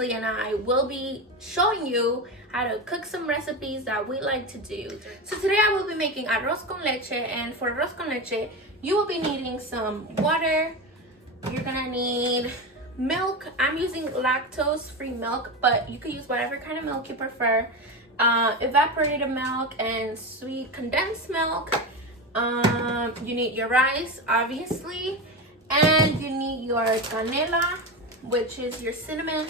Ashley and I will be showing you how to cook some recipes that we like to do. So today I will be making arroz con leche, and for arroz con leche, you will be needing some water. You're gonna need milk. I'm using lactose-free milk, but you could use whatever kind of milk you prefer. Evaporated milk and sweet condensed milk. You need your rice, obviously, and you need your canela, which is your cinnamon,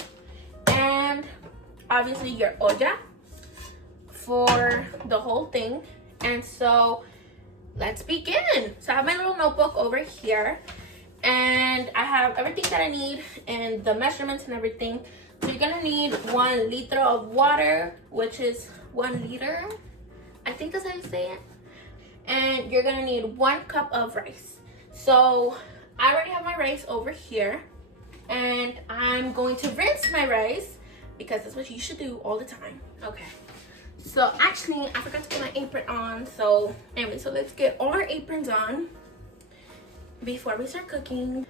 and obviously your olla for the whole thing. And so let's begin. So I have my little notebook over here, and I have everything that I need and the measurements and everything. So you're gonna need 1 liter of water, which is 1 liter, I think that's how you say it. And you're gonna need 1 cup of rice. So I already have my rice over here, and I'm going to rinse my rice because that's what you should do all the time. Okay, so actually I forgot to get my apron on. So anyway, so let's get all our aprons on before we start cooking.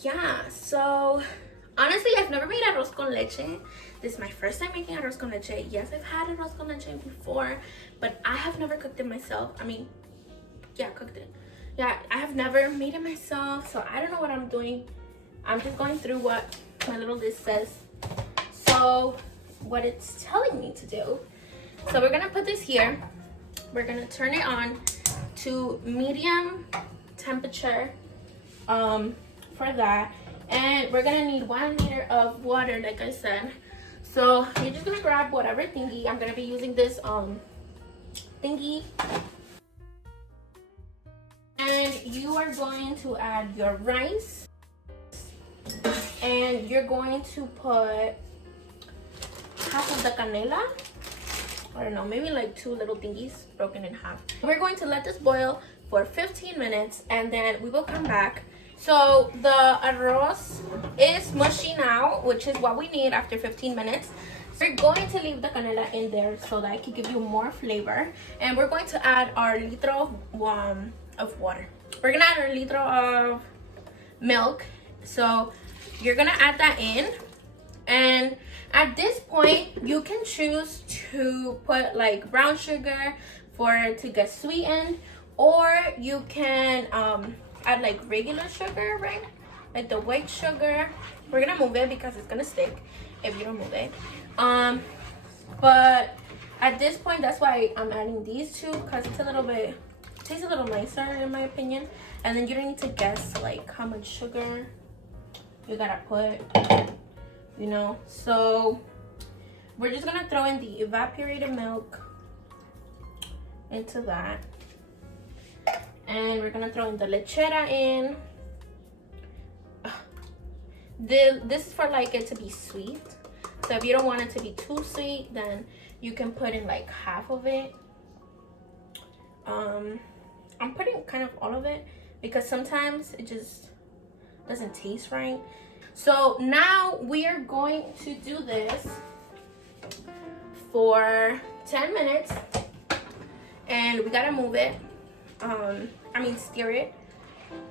Yeah, so honestly, I've never made arroz con leche. This is my first time making arroz con leche. Yes, I've had arroz con leche before, but I have never cooked it myself. I mean, yeah, cooked it. Yeah, I have never made it myself, so I don't know what I'm doing. I'm just going through what my little list says. So what it's telling me to do. So we're gonna put this here. We're gonna turn it on to medium temperature for that. And we're gonna need 1 liter of water, like I said. So you're just gonna grab whatever thingy. I'm gonna be using this thingy. And you are going to add your rice, and you're going to put half of the canela. I don't know, maybe like 2 little thingies broken in half. We're going to let this boil for 15 minutes, and then we will come back. So the arroz is mushy now, which is what we need after 15 minutes. We're going to leave the canela in there so that it can give you more flavor. And we're going to add our liter of water. We're gonna add our liter of milk. So you're gonna add that in. And at this point, you can choose to put like brown sugar for it to get sweetened, or you can add like regular sugar, right? Like the white sugar. We're gonna move it because it's gonna stick if you don't move it. But at this point, that's why I'm adding these two, because it's a little bit, tastes a little nicer in my opinion. And then you don't need to guess like how much sugar you gotta put, you know. So we're just gonna throw in the evaporated milk into that, and we're gonna throw in the lechera in. This is for like it to be sweet. So if you don't want it to be too sweet, then you can put in like half of it. I'm putting kind of all of it because sometimes it just doesn't taste right. So now we are going to do this for 10 minutes, and we gotta move it. Stir it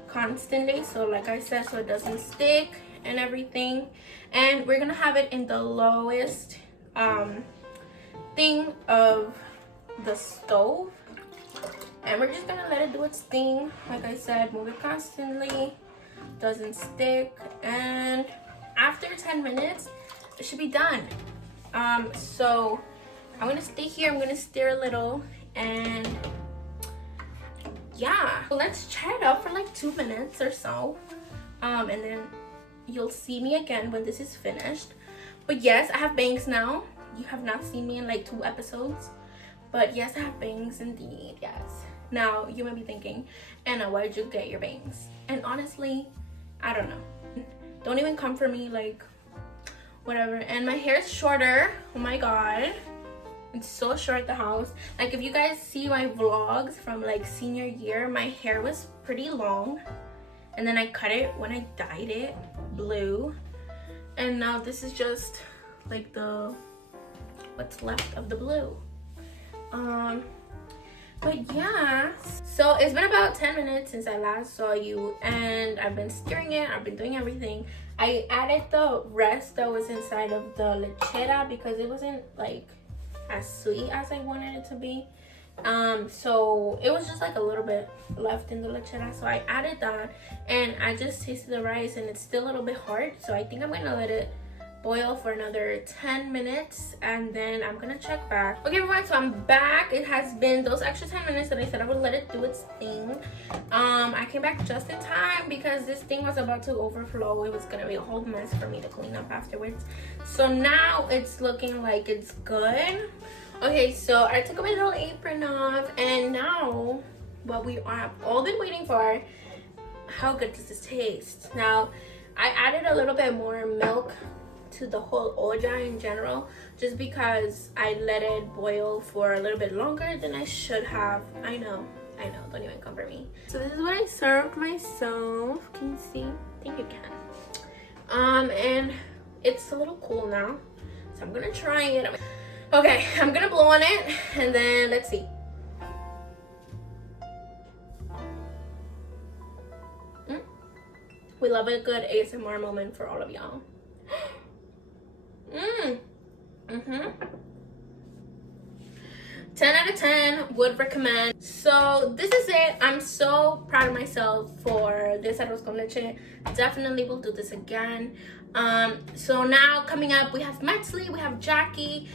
constantly, so like I said, so it doesn't stick and everything. And we're gonna have it in the lowest thing of the stove, and we're just gonna let it do its thing. Like I said, move it constantly, doesn't stick, and after 10 minutes it should be done. So I'm gonna stay here, I'm gonna stir a little, and yeah, let's chat it up for like 2 minutes or so, and then you'll see me again when this is finished. But yes, I have bangs now. You have not seen me in like 2 episodes, but yes, I have bangs indeed. Yes. Now you might be thinking, Anna, why did you get your bangs? And honestly, I don't know. Don't even come for me, like whatever. And my hair is shorter. Oh my god, it's so short at the house. Like if you guys see my vlogs from like senior year, my hair was pretty long, and then I cut it when I dyed it blue, and now this is just like the what's left of the blue. But yeah, so it's been about 10 minutes since I last saw you, and I've been stirring it, I've been doing everything, I added the rest that was inside of the lechera because it wasn't like as sweet as I wanted it to be. So it was just like a little bit left in the lechera, so I added that, and I just tasted the rice and it's still a little bit hard, so I think I'm gonna let it boil for another 10 minutes and then I'm gonna check back. Okay everyone, so I'm back. It has been those extra 10 minutes that I said I would let it do its thing. I came back just in time because this thing was about to overflow. It was gonna be a whole mess for me to clean up afterwards. So now it's looking like it's good. Okay, so I took my little apron off, and now what we have all been waiting for, how good does this taste? Now I added a little bit more milk to the whole olla in general, just because I let it boil for a little bit longer than I should have. I know, don't even come for me. So this is what I served myself. Can you see? I think you can. And it's a little cool now, so I'm gonna try it. Okay, I'm gonna blow on it and then let's see. We love a good ASMR moment for all of y'all. 10 out of 10, would recommend. So this is it. I'm so proud of myself for this arroz con leche. Definitely will do this again. So now coming up, we have Metzli, we have Jackie,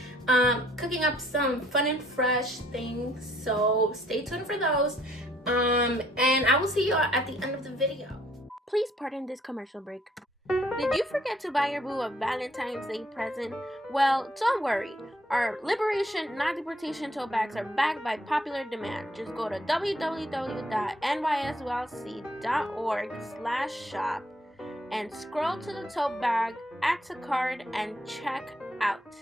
cooking up some fun and fresh things. So stay tuned for those. And I will see you at the end of the video. Please pardon this commercial break. Did you forget to buy your boo a Valentine's Day present? Well, don't worry. Our Liberation Not Deportation tote bags are back by popular demand. Just go to www.nysylc.org/shop and scroll to the tote bag, add to cart, and check out.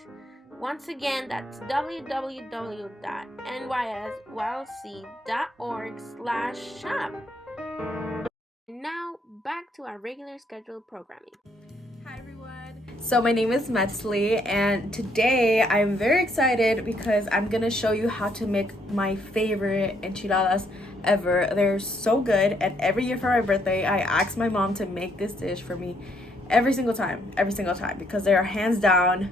Once again, that's www.nysylc.org/shop. Now, back to our regular scheduled programming. Hi everyone. So my name is Metzli, and today I'm very excited because I'm gonna show you how to make my favorite enchiladas ever. They're so good, and every year for my birthday I ask my mom to make this dish for me every single time because they are hands down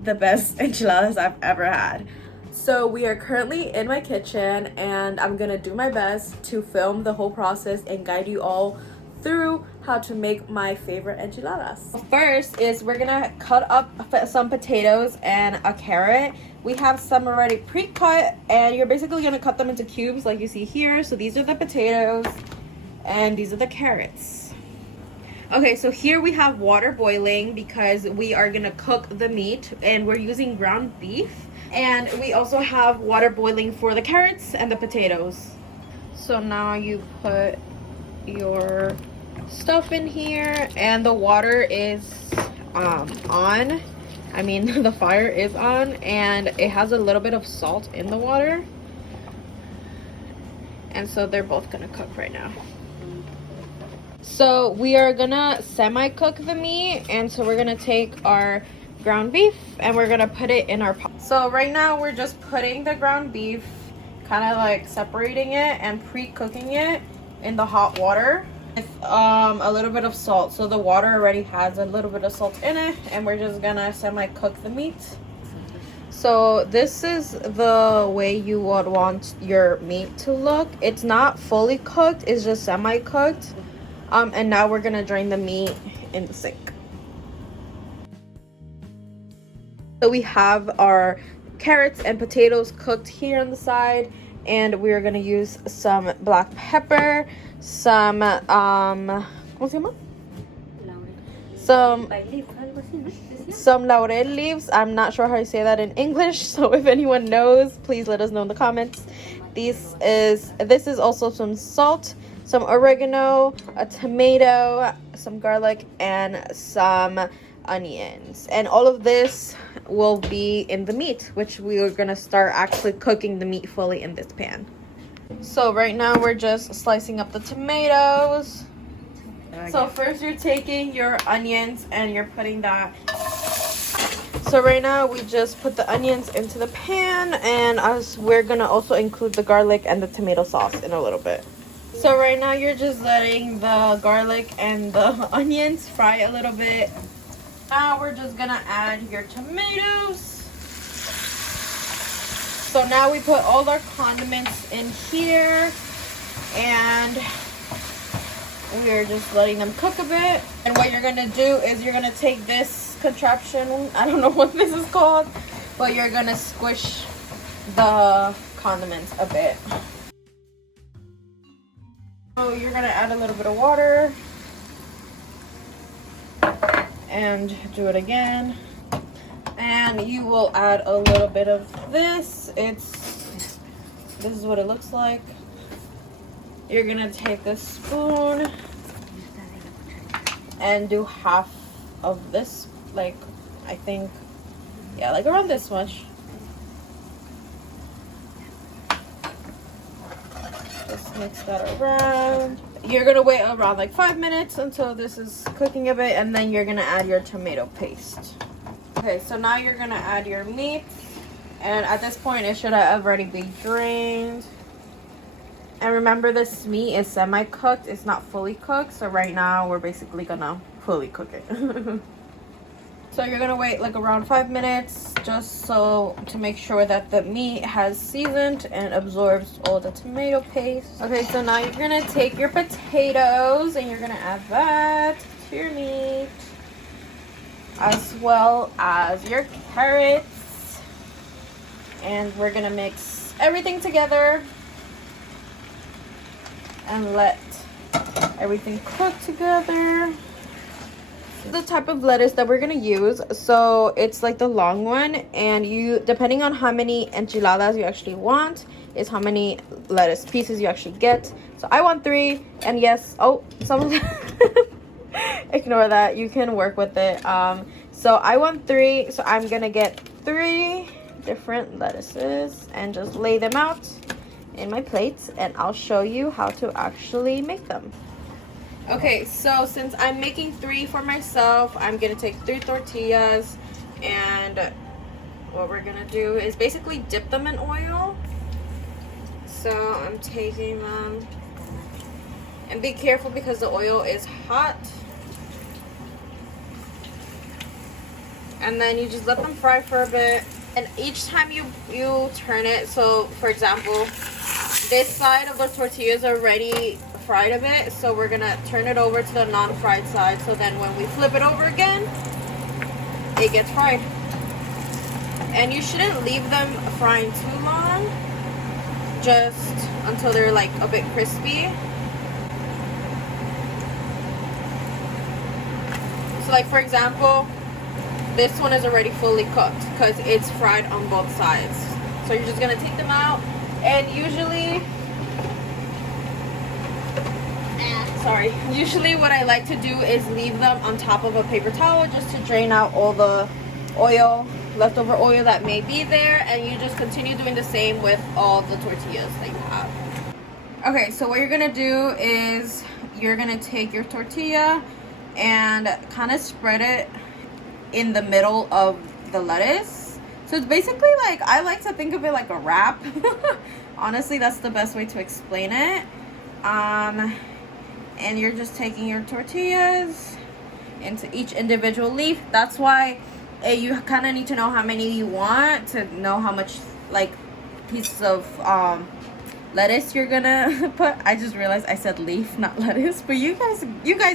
the best enchiladas I've ever had. So we are currently in my kitchen, and I'm gonna do my best to film the whole process and guide you all through how to make my favorite enchiladas. First is we're gonna cut up some potatoes and a carrot. We have some already pre-cut, and you're basically gonna cut them into cubes like you see here. So these are the potatoes and these are the carrots. Okay, so here we have water boiling because we are gonna cook the meat, and we're using ground beef. And we also have water boiling for the carrots and the potatoes. So now you put your stuff in here, and the water is on. I mean, the fire is on, and it has a little bit of salt in the water. And so they're both gonna cook right now. So we are gonna semi-cook the meat, and so we're gonna take our ground beef and we're gonna put it in our pot. So right now we're just putting the ground beef, kind of like separating it and pre-cooking it in the hot water with a little bit of salt. So the water already has a little bit of salt in it, and we're just gonna semi-cook the meat. So this is the way you would want your meat to look. It's not fully cooked, it's just semi-cooked. And now we're gonna drain the meat in the sink. So we have our carrots and potatoes cooked here on the side, and we're gonna use some black pepper, some ¿cómo se llama? Some laurel leaves. I'm not sure how to say that in English, so if anyone knows, please let us know in the comments. This is also some salt, some oregano, a tomato, some garlic, and some onions. And all of this will be in the meat, which we are gonna start actually cooking the meat fully in this pan. So right now we're just slicing up the tomatoes. So first you're taking your onions and you're putting that. So right now we just put the onions into the pan, and we're gonna also include the garlic and the tomato sauce in a little bit. So right now you're just letting the garlic and the onions fry a little bit. Now we're just gonna add your tomatoes. So now we put all our condiments in here and we're just letting them cook a bit. And what you're gonna do is you're gonna take this contraption, I don't know what this is called, but you're gonna squish the condiments a bit. So you're gonna add a little bit of water and do it again. And you will add a little bit of this. This is what it looks like. You're gonna take a spoon and do half of this, like I think, yeah, like around this much. Just mix that around. You're gonna wait around like 5 minutes until this is cooking a bit, and then you're gonna add your tomato paste. Okay, so now you're gonna add your meat, and at this point it should have already been drained. And remember, this meat is semi-cooked, it's not fully cooked, so right now we're basically gonna fully cook it. So you're gonna wait like around 5 minutes just so to make sure that the meat has seasoned and absorbs all the tomato paste. Okay, so now you're gonna take your potatoes and you're gonna add that to your meat, as well as your carrots, and we're gonna mix everything together and let everything cook together. The type of lettuce that we're gonna use, so it's like the long one, and you, depending on how many enchiladas you actually want, is how many lettuce pieces you actually get. So I want 3, and yes, oh, someone ignore that, you can work with it. So I want 3, so I'm gonna get 3 different lettuces and just lay them out in my plates, and I'll show you how to actually make them. Okay, so since I'm making 3 for myself, I'm gonna take 3 tortillas, and what we're gonna do is basically dip them in oil. So I'm taking them, and be careful because the oil is hot. And then you just let them fry for a bit, and each time you turn it, so for example, this side of the tortilla is already fried a bit, so we're gonna turn it over to the non-fried side, so then when we flip it over again, it gets fried. And you shouldn't leave them frying too long, just until they're like a bit crispy. So like for example, this one is already fully cooked because it's fried on both sides. So you're just gonna take them out, and usually what I like to do is leave them on top of a paper towel just to drain out all the oil, leftover oil that may be there, and you just continue doing the same with all the tortillas that you have. Okay, so what you're gonna do is you're gonna take your tortilla and kind of spread it in the middle of the lettuce. So it's basically like, I like to think of it like a wrap. Honestly, that's the best way to explain it. And you're just taking your tortillas into each individual leaf. That's why you kind of need to know how many you want to know how much like pieces of lettuce you're gonna put. I just realized I said leaf, not lettuce, but you guys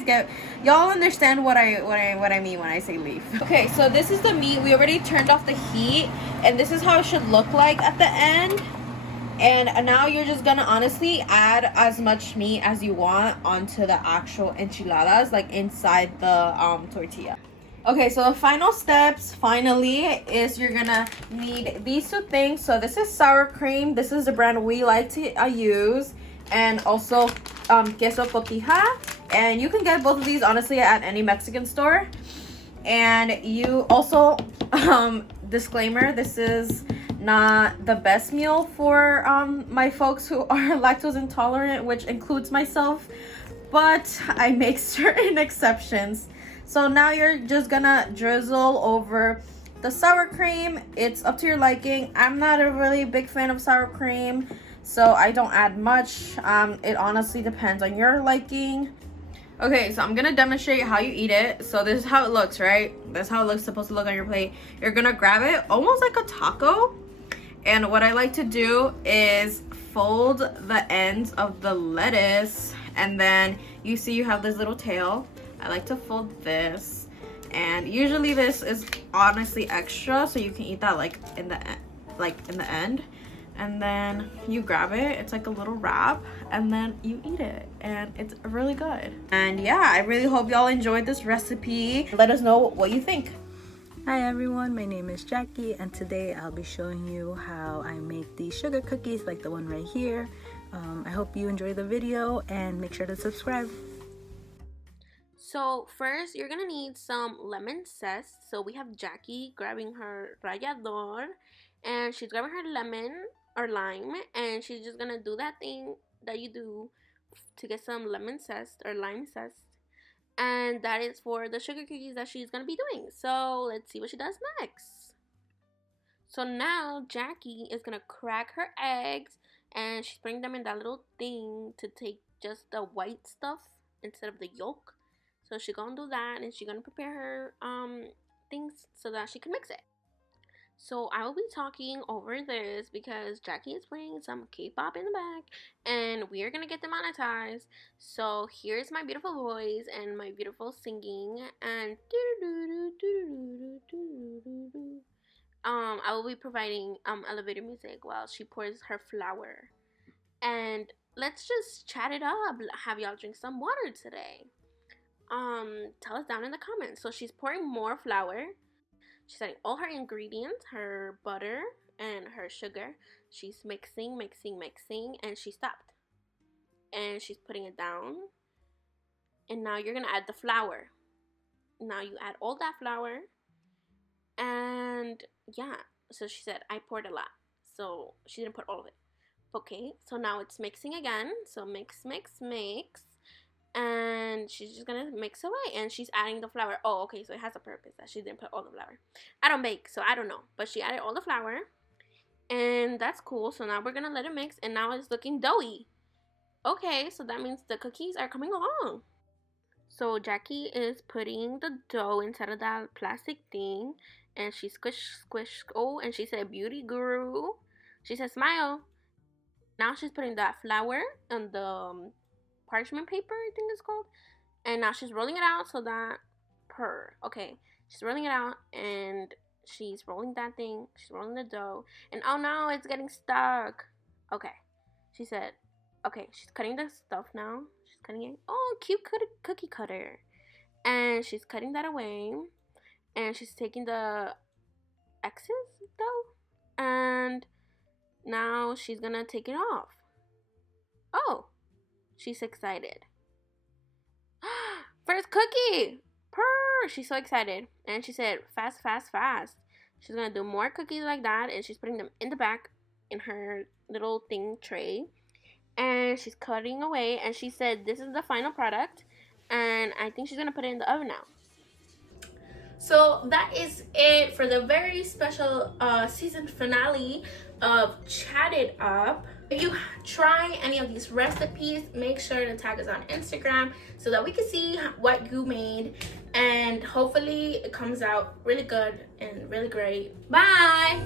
get, y'all understand what I mean when I say leaf. Okay, so this is the meat. We already turned off the heat, and this is how it should look like at the end. And now you're just gonna honestly add as much meat as you want onto the actual enchiladas, like inside the tortilla. Okay, so the final steps finally is you're gonna need these 2 things. So this is sour cream. This is the brand we like to use, and also queso cotija. And you can get both of these honestly at any Mexican store. And you also, disclaimer, this is not the best meal for my folks who are lactose intolerant, which includes myself, but I make certain exceptions. So now you're just gonna drizzle over the sour cream. It's up to your liking. I'm not a really big fan of sour cream, so I don't add much. It honestly depends on your liking. Okay, so I'm gonna demonstrate how you eat it. So this is how it looks, right? That's how it looks supposed to look on your plate. You're gonna grab it almost like a taco. And what I like to do is fold the ends of the lettuce, and then you see you have this little tail. I like to fold this, and usually this is honestly extra, so you can eat that like in the end. And then you grab it, it's like a little wrap, and then you eat it, and it's really good. And yeah, I really hope y'all enjoyed this recipe. Let us know what you think. Hi everyone, my name is Jackie, and today I'll be showing you how I make these sugar cookies like the one right here. I hope you enjoy the video and make sure to subscribe. So first, you're gonna need some lemon zest. So we have Jackie grabbing her rallador, and she's grabbing her lemon or lime, and she's just gonna do that thing that you do to get some lemon zest or lime zest. And that is for the sugar cookies that she's gonna be doing. So let's see what she does next. So now Jackie is gonna crack her eggs, and she's putting them in that little thing to take just the white stuff instead of the yolk. So she's gonna do that, and she's gonna prepare her things so that she can mix it. So I will be talking over this because Jackie is playing some K-pop in the back, and we are gonna get demonetized. So here's my beautiful voice and my beautiful singing, and I will be providing elevator music while she pours her flour. And let's just chat it up. Have y'all drink some water today? Tell us down in the comments. So she's pouring more flour. She's adding all her ingredients, her butter and her sugar. She's mixing, and she stopped. And she's putting it down. And now you're gonna add the flour. Now you add all that flour. And yeah, so she said I poured a lot. So she didn't put all of it. Okay, so now it's mixing again. So mix. And she's just gonna mix away, and she's adding the flour. Oh, okay, so it has a purpose that she didn't put all the flour. I don't bake, so I don't know, but she added all the flour, and that's cool. So now we're gonna let it mix, and now it's looking doughy. Okay, so that means the cookies are coming along. So Jackie is putting the dough inside of that plastic thing, and she squish. Oh, and she said beauty guru. She said smile. Now she's putting that flour on the parchment paper, I think it's called. And now she's rolling it out so that okay, she's rolling it out, and she's rolling that thing. She's rolling the dough, and oh no, it's getting stuck. Okay, she said, okay, she's cutting the stuff now. She's cutting it. Oh, cute cookie cutter. And she's cutting that away, and she's taking the excess dough, and now she's gonna take it off. Oh, she's excited. First cookie! Purr! She's so excited. And she said, fast. She's gonna do more cookies like that, and she's putting them in the back in her little thing tray. And she's cutting away, and she said, this is the final product. And I think she's gonna put it in the oven now. So that is it for the very special season finale of Chat It Up. If you try any of these recipes, make sure to tag us on Instagram so that we can see what you made, and hopefully it comes out really good and really great. Bye!